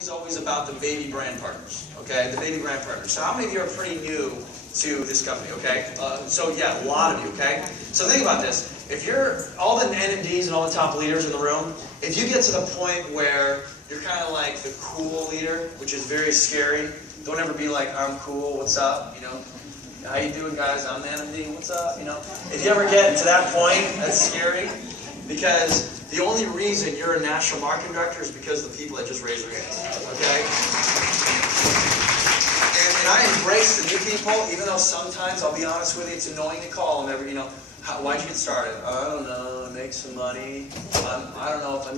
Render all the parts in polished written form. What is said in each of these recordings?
It's always about the baby brand partners, okay? The baby brand partners. So how many of you are pretty new to this company, okay? So yeah, a lot of you, okay? So think about this. If you're, all the NMDs and all the top leaders in the room, if you get to the point where you're kind of like the cool leader, which is very scary, don't ever be like, I'm cool, what's up, you know? How you doing, guys? I'm the NMD, what's up, you know? If you ever get to that point, that's scary, because the only reason you're a national marketing director is because of the people that just raised their hands, okay? And I embrace the new people, even though sometimes, I'll be honest with you, it's annoying to call them every, why'd you get started? I don't know, make some money. I don't know if I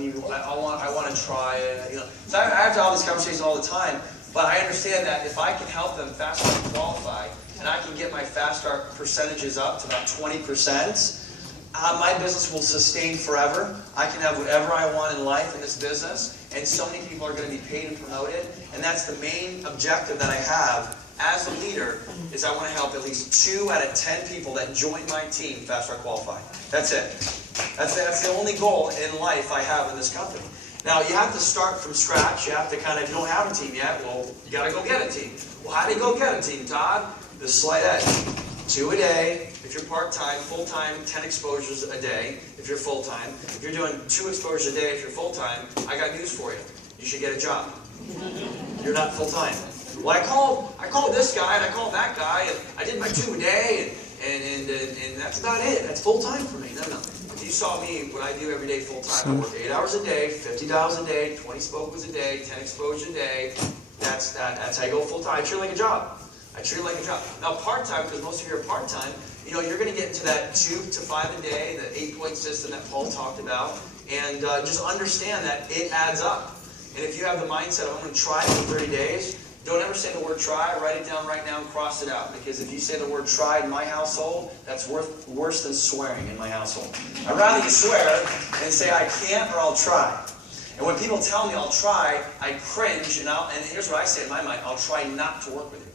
want to try it, So I have to have these conversations all the time, but I understand that if I can help them fast start qualify, and I can get my fast start percentages up to about 20%, my business will sustain forever. I can have whatever I want in life in this business, and so many people are going to be paid and promoted, and that's the main objective that I have as a leader, is I want to help at least 2 out of 10 people that join my team fast start qualify. That's it. That's the only goal in life I have in this company. Now, you have to start from scratch. You have to if you don't have a team yet, well, you got to go get a team. Well, how do you go get a team, Todd? This slight edge. 2 a day. If you're part-time, full-time, 10 exposures a day if you're full-time. If you're doing 2 exposures a day if you're full-time, I got news for you. You should get a job. You're not full-time. Well, I called this guy and I called that guy and I did my 2 a day and that's about it. That's full-time for me. No. If you saw me, what I do every day full-time, I work 8 hours a day, $50 a day, 20 spoke a day, 10 exposures a day. That's how I go full-time. I treat it like a job. I treat it like a job. Now, part-time, because most of you are part-time, you're going to get into that 2 to 5 a day, the 8-point system that Paul talked about, and just understand that it adds up. And if you have the mindset of, I'm going to try for 30 days, don't ever say the word try, write it down right now and cross it out. Because if you say the word try in my household, that's worse than swearing in my household. I'd rather you swear and say I can't or I'll try. And when people tell me I'll try, I cringe, and here's what I say in my mind, I'll try not to work with you.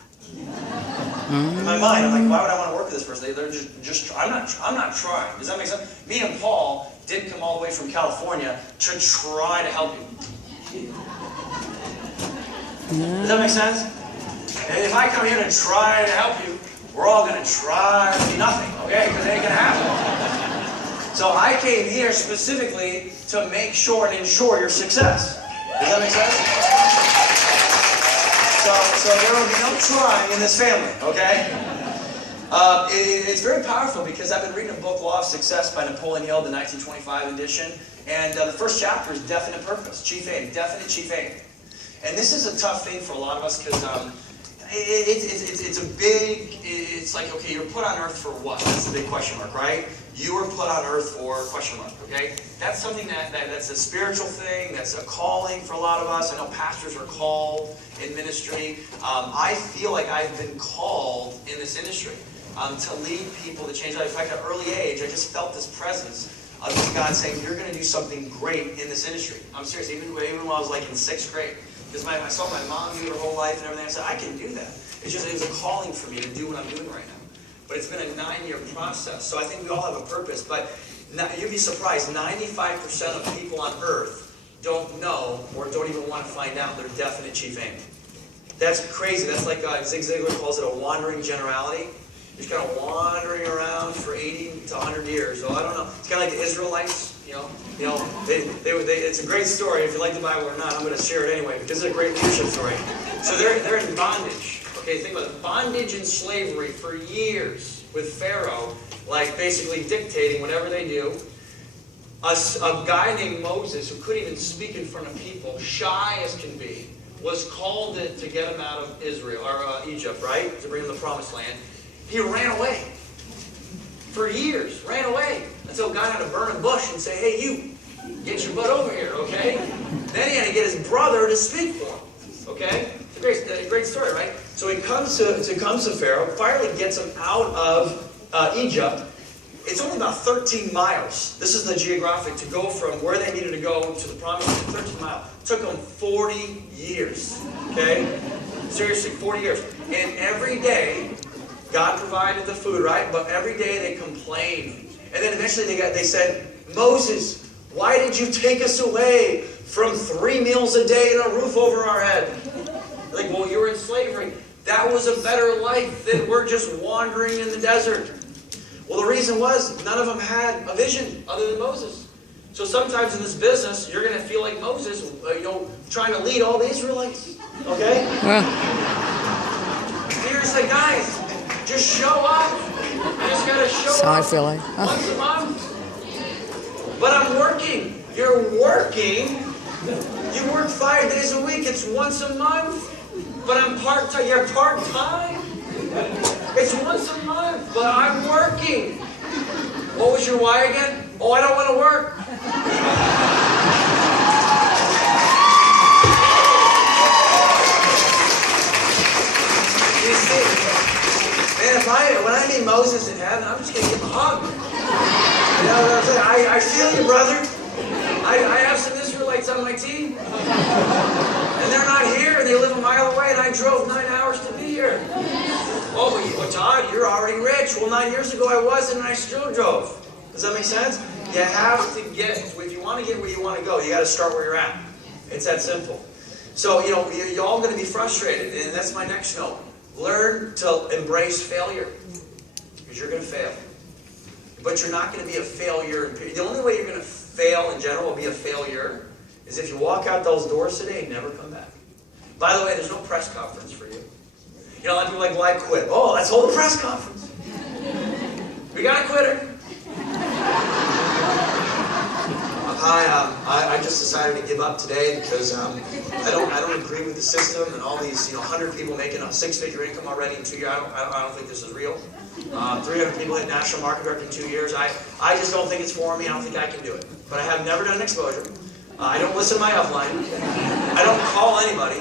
In my mind, I'm like, why would I want to work with this person? They're just I'm not trying. Does that make sense? Me and Paul didn't come all the way from California to try to help you. Does that make sense? And if I come here to try to help you, we're all going to try to be nothing, okay? Because it ain't going to happen. So I came here specifically to make sure and ensure your success. Does that make sense? So there will be no trying in this family, okay? It's very powerful because I've been reading a book, Law of Success by Napoleon Hill, the 1925 edition, and the first chapter is Definite Purpose, Chief Aim, Definite Chief Aim. And this is a tough thing for a lot of us because it's like, okay, you're put on earth for what? That's the big question mark, right? You were put on earth for question mark, okay? That's something that's a spiritual thing, that's a calling for a lot of us. I know pastors are called in ministry. I feel like I've been called in this industry to lead people to change life. In fact, at an early age, I just felt this presence of God saying, you're going to do something great in this industry. I'm serious, even when I was like in 6th grade. Because I saw my mom do her whole life and everything. I said, I can do that. It was a calling for me to do what I'm doing right now. But it's been a 9-year process. So I think we all have a purpose. But you'd be surprised, 95% of people on earth don't know or don't even want to find out their definite chief aim. That's crazy. That's like Zig Ziglar calls it a wandering generality. You're just kind of wandering around for 80 to 100 years. So I don't know. It's kind of like the Israelites. It's a great story. If you like the Bible or not, I'm going to share it anyway because it's a great leadership story. So they're in bondage. Okay, think about it. Bondage and slavery for years with Pharaoh, like basically dictating whatever they do. A guy named Moses, who couldn't even speak in front of people, shy as can be, was called to get him out of Egypt, right? To bring him to the promised land. He ran away. For years, ran away. Until God had to burn a bush and say, hey, you, get your butt over here, okay? Then he had to get his brother to speak for him, okay? It's a great story, right? So he comes to Pharaoh, finally gets him out of Egypt. It's only about 13 miles. This is the geographic to go from where they needed to go to the promised land, 13 miles. It took them 40 years, okay? Seriously, 40 years. And every day, God provided the food, right? But every day they complained. And then eventually they said, Moses, why did you take us away from 3 meals a day and a roof over our head. Like, well, you were in slavery. That was a better life than we're just wandering in the desert. Well, the reason was none of them had a vision other than Moses. So sometimes in this business, you're going to feel like Moses, trying to lead all the Israelites. Okay? And you're just like, guys, just show up. You just got to show up feeling. once a month. But I'm working. You're working. You work 5 days a week. It's once a month. But I'm part-time. You're part-time. It's once a month, but I'm working. What was your why again? Oh, I don't want to work. You see, man, when I meet Moses in heaven, I'm just going to give him a hug. You know what I'm saying? I feel you, brother. I have some Israelites on my team. And they're not here, and they live a mile away, and I drove 9 hours to be here. Oh, well, Todd, you're already rich. Well, 9 years ago I wasn't, and I still drove. Does that make sense? You have to get, if you want to get where you want to go, you got to start where you're at. It's that simple. So, you're all going to be frustrated, and that's my next note. Learn to embrace failure, because you're going to fail. But you're not going to be a failure. The only way you're going to fail in general will be a failure is if you walk out those doors today and never come back. By the way, there's no press conference for you. A lot of people are like, well, I quit. Oh, let's hold a press conference. We got a quitter. I just decided to give up today because I don't agree with the system and all these 100 people making a 6-figure income already in 2 years. I don't think this is real. 300 people hit national market record in 2 years. I just don't think it's for me. I don't think I can do it. But I have never done an exposure. I don't listen to my upline. I don't call anybody.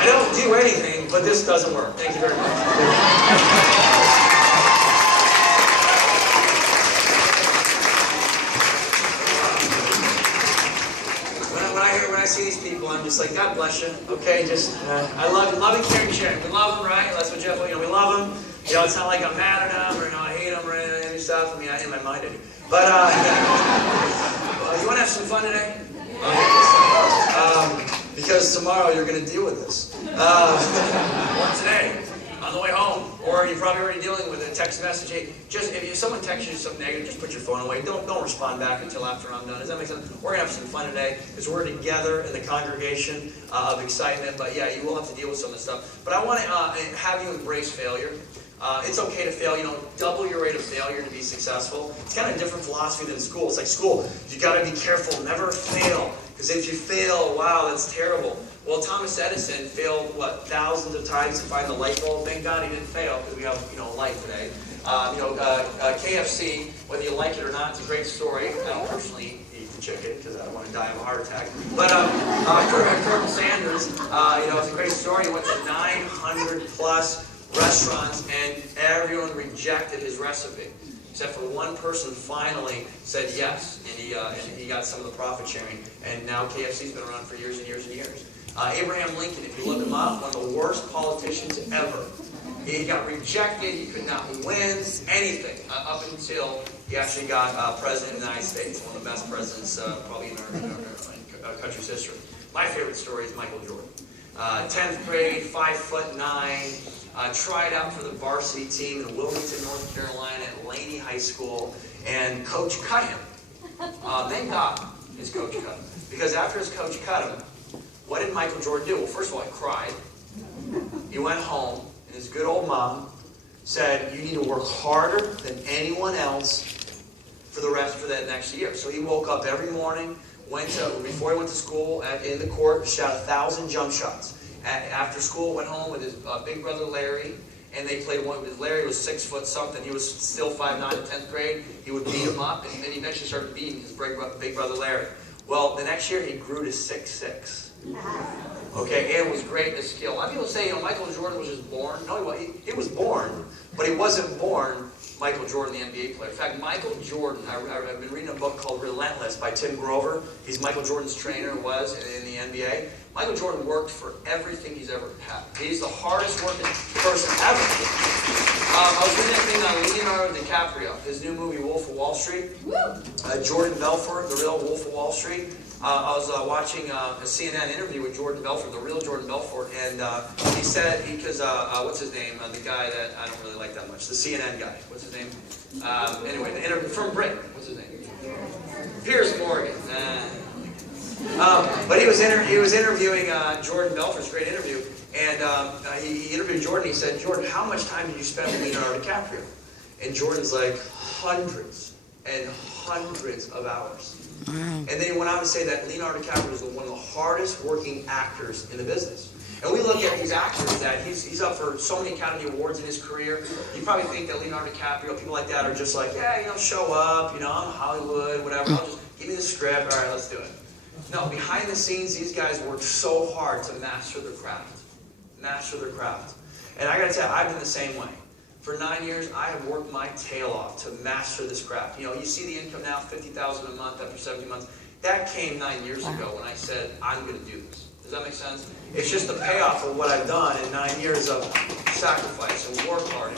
I don't do anything, but this doesn't work. Thank you very much. When I see these people, I'm just like, God bless you. Okay, I love and caring and sharing. We love them, right? That's what Jeff, we love them. It's not like I'm mad at them or I hate them or any stuff. I mean, in my mind I do. But you want to have some fun today? Because tomorrow you're going to deal with this. Or today, on the way home. Or you're probably already dealing with a text message. If someone texts you something negative, just put your phone away. Don't respond back until after I'm done. Does that make sense? We're going to have some fun today because we're together in the congregation of excitement. But yeah, you will have to deal with some of this stuff. But I want to have you embrace failure. It's okay to fail. Double your rate of failure to be successful. It's kind of a different philosophy than school. It's like school. You got to be careful. Never fail. Because if you fail, wow, that's terrible. Well, Thomas Edison failed, thousands of times to find the light bulb. Thank God he didn't fail because we have, light today. KFC, whether you like it or not, it's a great story. I don't personally eat the chicken because I don't want to die of a heart attack. But Colonel Sanders, it's a great story. He went to 900 plus restaurants and everyone rejected his recipe. Except for one person finally said yes, and he got some of the profit sharing. And now KFC's been around for years and years and years. Abraham Lincoln, if you look him up, one of the worst politicians ever. He got rejected, he could not win anything up until he actually got president of the United States, one of the best presidents probably in our country's history. My favorite story is Michael Jordan. 10th grade, 5'9", tried out for the varsity team in Wilmington, North Carolina at Laney High School, and coach cut him. Thank God his coach cut him. Because after his coach cut him, what did Michael Jordan do? Well, first of all, he cried. He went home, and his good old mom said, you need to work harder than anyone else for that next year. So he woke up every morning, before he went to school, in the court, shot 1,000 jump shots. After school, went home with his big brother Larry, and they played one. Larry was 6 foot something. He was still 5'9" in 10th grade. He would beat him up, and then he eventually started beating his big brother Larry. Well, the next year he grew to 6'6". Okay, and was great in his skill. A lot of people say, Michael Jordan was just born. No, he was born, but he wasn't born Michael Jordan, the NBA player. In fact, Michael Jordan, I've been reading a book called Relentless by Tim Grover. He's Michael Jordan's trainer, was in the NBA. Michael Jordan worked for everything he's ever had. He's the hardest working person ever. I was reading a thing on Leonardo DiCaprio, his new movie, Wolf of Wall Street. Jordan Belfort, the real Wolf of Wall Street. I was watching a CNN interview with Jordan Belfort, the real Jordan Belfort, and he said, because, what's his name, the guy that I don't really like that much, the CNN guy, what's his name? Anyway, the interview from Britain, what's his name? Piers Morgan. But he was interviewing Jordan Belfort's great interview, and he interviewed Jordan. He said, Jordan, how much time did you spend with Leonardo DiCaprio? And Jordan's like, hundreds and hundreds of hours. Wow. And then he went on to say that Leonardo DiCaprio is one of the hardest working actors in the business. And we look at these actors that he's up for so many Academy Awards in his career. You probably think that Leonardo DiCaprio, people like that are just like, yeah, you know, show up, you know, I'm Hollywood, whatever. I'll just give me the script. All right, let's do it. No, behind the scenes, these guys work so hard to master their craft. Master their craft. And I got to tell you, I've been the same way. For 9 years, I have worked my tail off to master this craft. You know, you see the income now, $50,000 a month after 70 months. That came 9 years ago when I said, I'm going to do this. Does that make sense? It's just the payoff of what I've done in 9 years of sacrifice and work hard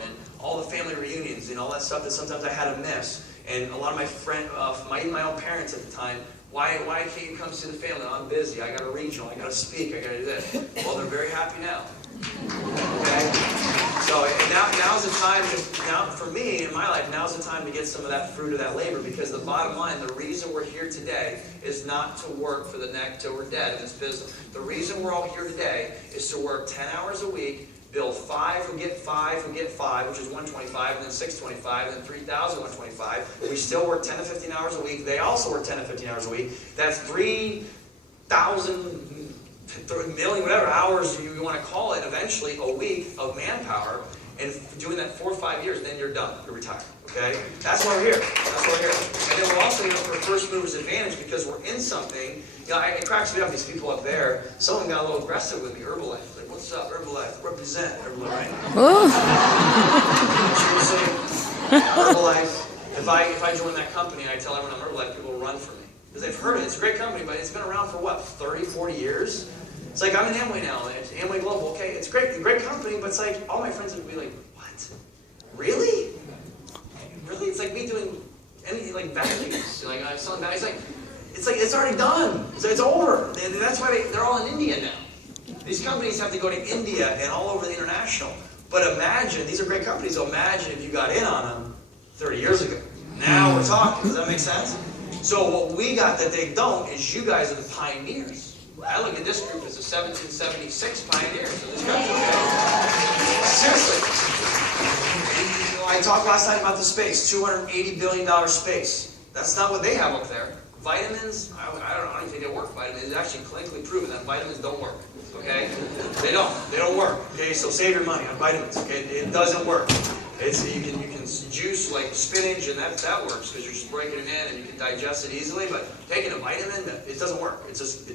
and all the family reunions and all that stuff that sometimes I had to miss. And a lot of my friends, even my own parents at the time, why can't you come see the family? I'm busy. I got a regional. I got to speak. I got to do this. Well, they're very happy now. Okay? So now's the time, for me, in my life, now's the time to get some of that fruit of that labor, because the bottom line, the reason we're here today is not to work for the neck till we're dead in this business. The reason we're all here today is to work 10 hours a week, build 5 who get 5 who get 5, which is 125, and then 625, and then 3,000, 125. We still work 10 to 15 hours a week. They also work 10 to 15 hours a week. That's 3,000... million, whatever hours you want to call it, eventually a week of manpower, and doing that 4 or 5 years, then you're done. You're retired. Okay? That's why we're here. That's why we're here. And then we're also here for first mover's advantage, because we're in something. You know, it cracks me up, these people up there. Some of them got a little aggressive with me. Herbalife. Like, what's up, Herbalife? Represent. Herbalife, right? Seriously? Herbalife. If I join that company and I tell everyone I'm Herbalife, people will run for me. Because they've heard it. It's a great company, but it's been around for what, 30, 40 years? It's like, I'm in Amway now, and it's Amway Global. Okay, it's great company, but it's like, all my friends would be like, what? Really? Really? It's like me doing any, like, vacuums. Like, I'm selling vacuums. It's like, it's already done. It's over. That's why they're all in India now. These companies have to go to India and all over the international. But imagine, these are great companies, so imagine if you got in on them 30 years ago. Now we're talking. Does that make sense? So what we got that they don't is you guys are the pioneers. I look at this group as the 1776 pioneers of this country. Seriously. I talked last night about the space, $280 billion space. That's not what they have up there. Vitamins, I don't even think they work, vitamins. It's actually clinically proven that vitamins don't work. Okay? They don't work. Okay, so save your money on vitamins. Okay, it doesn't work. You can juice like spinach, and that works because you're just breaking it in and you can digest it easily. But taking a vitamin, it doesn't work. It's just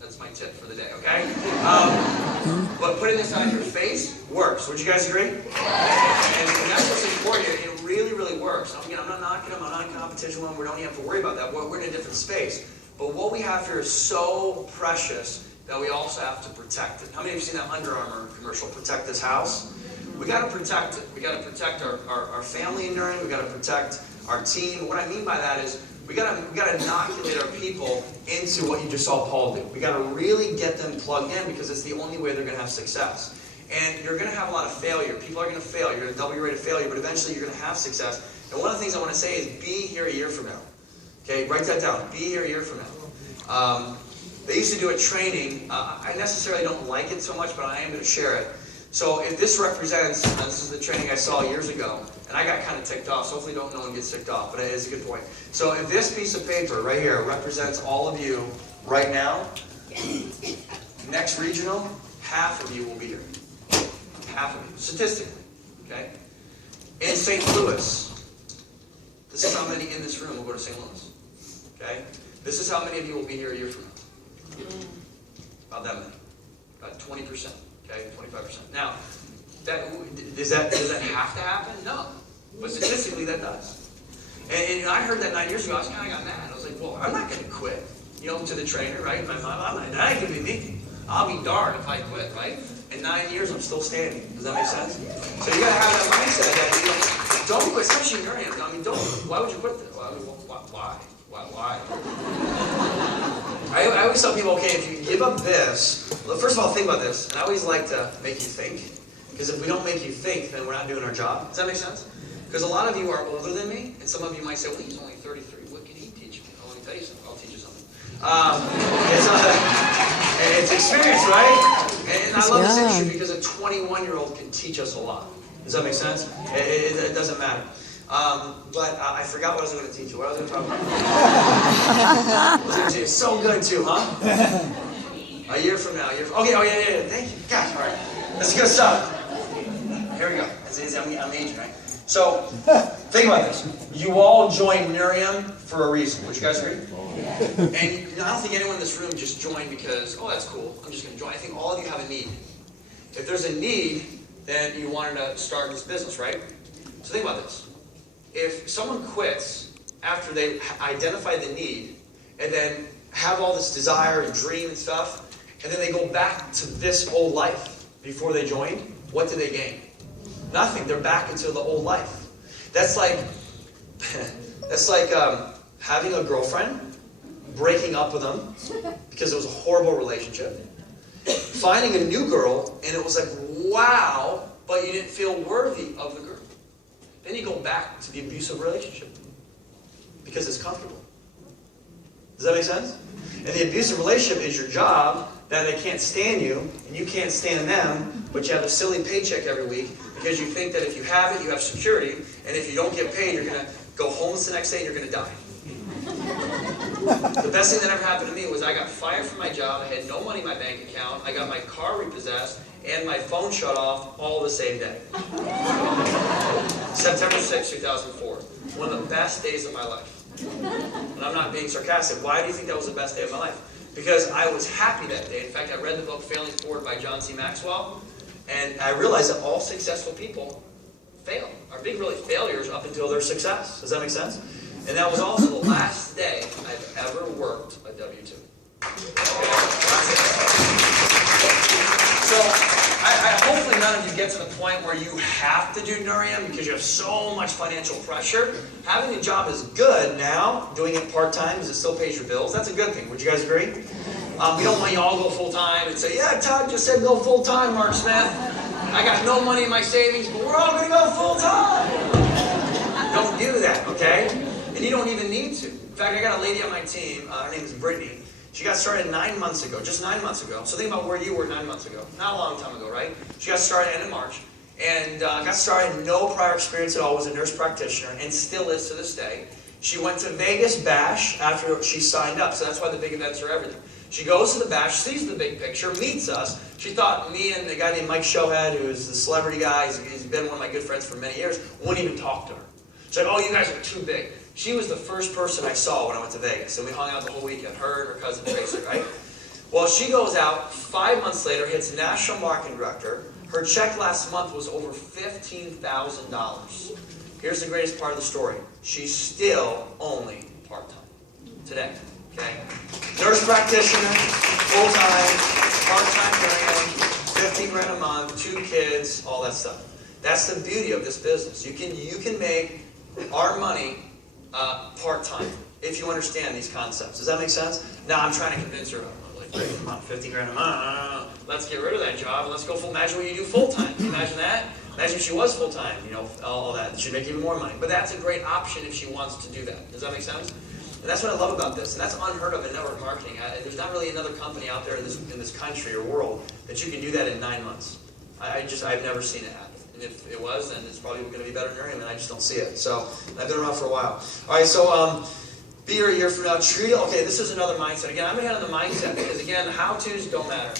that's my tip for the day. Okay. But putting this on your face works. Would you guys agree? And that's what's important. It really, really works. Again, I'm not knocking them. I'm not in competition with them. We don't even have to worry about that. We're in a different space. But what we have here is so precious that we also have to protect it. How many of you have seen that Under Armour commercial, Protect This House? We got to protect it. We got to protect our family enduring. We got to protect our team. What I mean by that is we got to inoculate our people into what you just saw Paul do. We got to really get them plugged in, because it's the only way they're going to have success. And you're going to have a lot of failure. People are going to fail. You're going to double your rate of failure, but eventually you're going to have success. And one of the things I want to say is be here a year from now. Okay, write that down. Be here a year from now. They used to do a training. I necessarily don't like it so much, but I am going to share it. So if this represents, this is the training I saw years ago, and I got kind of ticked off, so hopefully no one gets ticked off, but it is a good point. So if this piece of paper right here represents all of you right now, next regional, half of you will be here. Half of you, statistically, okay? In St. Louis, this is how many in this room will go to St. Louis, okay? This is how many of you will be here a year from now. About that many, about 20%. Okay, 25%. Now, does that have to happen? No. But statistically, that does. And I heard that 9 years ago. I kind of got mad. I was like, well, I'm not going to quit. You know, to the trainer, right? That ain't going to be me. I'll be darned if I quit, right? In 9 years, I'm still standing. Does that make sense? So you got to have that mindset that don't quit, especially in your hands. I mean, why would you quit this? Why? I always tell people, okay, if you give up this, well, first of all, think about this. And I always like to make you think. Because if we don't make you think, then we're not doing our job. Does that make sense? Because a lot of you are older than me, and some of you might say, well, he's only 33. What can he teach me? Oh, let me tell you something. I'll teach you something. It's experience, right? And I love this industry because a 21-year-old can teach us a lot. Does that make sense? It doesn't matter. But I forgot what I was going to teach you. What I was going to talk about? It's so good too, huh? A year from now. Okay, oh yeah. Thank you. Gosh, all right. That's good stuff. Here we go. I'm aging, right? So, think about this. You all joined Nurium for a reason. Would you guys agree? And I don't think anyone in this room just joined because, oh, that's cool, I'm just going to join. I think all of you have a need. If there's a need, then you wanted to start this business, right? So think about this. If someone quits after they identify the need and then have all this desire and dream and stuff, and then they go back to this old life before they joined, what do they gain? Nothing. They're back into the old life. That's like having a girlfriend, breaking up with them because it was a horrible relationship, finding a new girl, and it was like, wow, but you didn't feel worthy of the girl. Then you go back to the abusive relationship because it's comfortable. Does that make sense? And the abusive relationship is your job, that they can't stand you, and you can't stand them, but you have a silly paycheck every week because you think that if you have it, you have security, and if you don't get paid, you're going to go homeless the next day and you're going to die. The best thing that ever happened to me was I got fired from my job, I had no money in my bank account, I got my car repossessed, and my phone shut off all the same day. September 6, 2004. One of the best days of my life. And I'm not being sarcastic. Why do you think that was the best day of my life? Because I was happy that day. In fact, I read the book Failing Forward by John C. Maxwell, and I realized that all successful people fail. Are big really failures up until their success. Does that make sense? And that was also the last day I've ever worked a W-2. So, hopefully none of you get to the point where you have to do Nurium because you have so much financial pressure. Having a job is good now. Doing it part-time because it still pays your bills. That's a good thing. Would you guys agree? We don't want you all to go full-time and say, yeah, Todd just said go full-time, Mark Smith. I got no money in my savings, but we're all going to go full-time. Don't do that, okay? And you don't even need to. In fact, I got a lady on my team. Her name is Brittany. She got started 9 months ago, just 9 months ago. So think about where you were 9 months ago. Not a long time ago, right? She got started end of March. And got started, no prior experience at all, was a nurse practitioner, and still is to this day. She went to Vegas Bash after she signed up, so that's why the big events are everything. She goes to the Bash, sees the big picture, meets us. She thought me and a guy named Mike Showhead, who's the celebrity guy, he's been one of my good friends for many years, wouldn't even talk to her. She's like, oh, you guys are too big. She was the first person I saw when I went to Vegas, and we hung out the whole weekend, her and her cousin Tracy, right? Well, she goes out, 5 months later, hits national marketing director. Her check last month was over $15,000. Here's the greatest part of the story. She's still only part-time today, okay? Nurse practitioner, full-time, part-time Nurium, 15 grand a month, 2 kids, all that stuff. That's the beauty of this business. You can make our money part-time if you understand these concepts. Does that make sense? Now I'm trying to convince her, like, 50 grand a month, let's get rid of that job and let's go full. Imagine what you do full-time. Can you imagine that? Imagine if she was full-time, you know, all that. She'd make even more money. But that's a great option if she wants to do that. Does that make sense? And that's what I love about this. And that's unheard of in network marketing. There's not really another company out there in this country or world that you can do that in 9 months. I've never seen it happen. And if it was, then it's probably going to be better than Nurium, and I just don't see it. So I've been around for a while. All right, so be here a year from now. Okay, this is another mindset. Again, I'm ahead on the mindset because, again, the how-tos don't matter.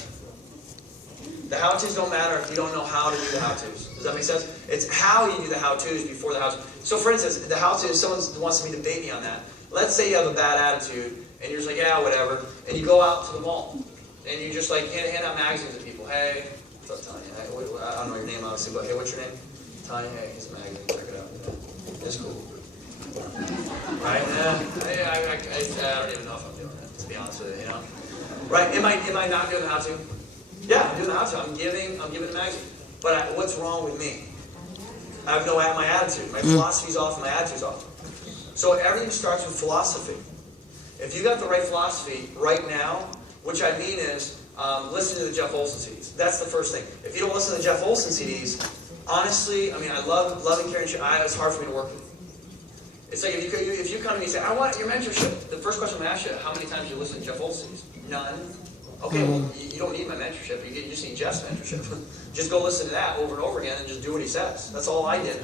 The how-tos don't matter if you don't know how to do the how-tos. Does that make sense? It's how you do the how-tos before the how-tos. So, for instance, the how-tos, someone wants me to debate me on that. Let's say you have a bad attitude, and you're just like, yeah, whatever, and you go out to the mall, and you just like hand out magazines to people. Hey, what's up, Tanya? Hey, I don't know your name, obviously, but hey, what's your name? Tanya. Hey, here's a magazine. Check it out. Yeah. It's cool. Right? Yeah. I don't even know if I'm doing that, to be honest with you, you know? Right? Am I not doing the how-to? Yeah, I'm doing the how-to. I'm giving a magazine. But what's wrong with me? I have my attitude. My philosophy's off and my attitude's off. So everything starts with philosophy. If you got the right philosophy right now, which I mean is, listen to the Jeff Olson CDs. That's the first thing. If you don't listen to the Jeff Olson CDs, honestly, I mean, I love and care and share. It's hard for me to work with you. It's like if you come to me and say, I want your mentorship, the first question I'm going to ask you, how many times do you listen to Jeff Olson CDs? None. Okay, well, you don't need my mentorship. You just need Jeff's mentorship. Just go listen to that over and over again and just do what he says. That's all I did.